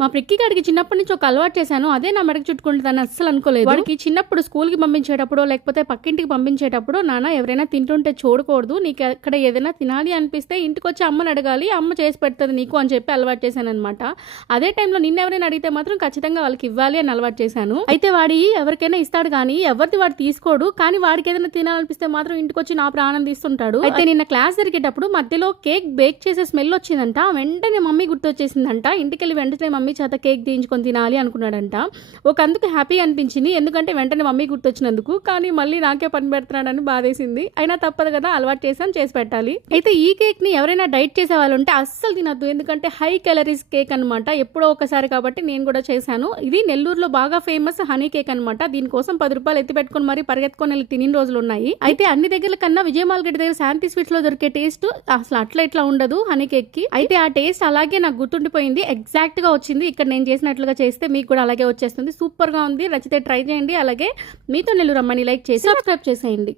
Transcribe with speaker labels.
Speaker 1: మా ప్రిక్కి గాడికి చిన్నప్పటి నుంచి ఒక అలవాటు చేశాను. అదే నా మెడకు చుట్టుకుంటుందని అస్సలు అనుకోలేదు. వాడికి చిన్నప్పుడు స్కూల్కి పంపించేటప్పుడు లేకపోతే పక్కింటికి పంపించేటప్పుడు నాన్న ఎవరైనా తింటుంటే చూడకూడదు నీకు ఎక్కడ ఏదైనా తినాలి అనిపిస్తే ఇంటికి వచ్చి అమ్మని అడగాలి అమ్మ చేసి పెడుతుంది నీకు అని చెప్పి అలవాటు చేశాను అనమాట అదే టైంలో నిన్న ఎవరైనా అడిగితే మాత్రం ఖచ్చితంగా వాళ్ళకి ఇవ్వాలి అని అలవాటు చేశాను. అయితే వాడి ఎవరికైనా ఇస్తాడు కానీ ఎవరిది వాడు తీసుకోడు కానీ వాడికి ఏదైనా తినాలనిపిస్తే మాత్రం ఇంటికి వచ్చి నా ప్రాణం తీస్తుంటాడు. అయితే నిన్న క్లాస్ జరిగేటప్పుడు మధ్యలో కేక్ బేక్ చేసే స్మెల్ వచ్చిందంట. వెంటనే మమ్మీ గుర్తొచ్చేసిందంట. ఇంటికి వెళ్ళి వెంటనే మమ్మీ చేత కేక్ తీయించుకొని తినాలి అనుకున్నాడంట. ఒక అందుకు హ్యాపీ అనిపించింది. ఎందుకంటే వెంటనే మమ్మీ గుర్తొచ్చినందుకు. కానీ మళ్ళీ నాకే పని పెడుతున్నాడని బాధేసింది. అయినా తప్పదు కదా అలవాటు చేసాం చేసి పెట్టాలి. అయితే ఈ కేక్ని ఎవరైనా డైట్ చేసే వాళ్ళు ఉంటే అస్సలు తినద్దు. ఎందుకంటే హై క్యాలరీస్ కేక్ అనమాట ఎప్పుడో ఒకసారి కాబట్టి నేను కూడా చేశాను. ఇది నెల్లూరులో బాగా ఫేమస్ హనీ కేక్ అనమాట దీనికోసం పది రూపాయలు ఎత్తి పెట్టుకుని మరి పరిగెత్తుకొని వెళ్ళి తిని రోజులు ఉన్నాయి. అయితే అన్ని దగ్గర కన్నా విజయమాల్ గడ్డి దగ్గర శాంతి స్వీట్స్లో దొరికే టేస్ట్ అసలు అట్లా ఇట్లా ఉండదు హనీ కేక్కి అయితే ఆ టేస్ట్ అలాగే నాకు గుర్తుండిపోయింది. ఎగ్జాక్ట్గా వచ్చింది. ఇక్కడ నేను చేసినట్లుగా చేస్తే మీకు కూడా అలాగే వచ్చేస్తుంది. సూపర్గా ఉంది. నచ్చితే ట్రై చేయండి. అలాగే మీతో నెల్లూరు అమ్మని లైక్ చేసి సబ్స్క్రైబ్ చేసేయండి.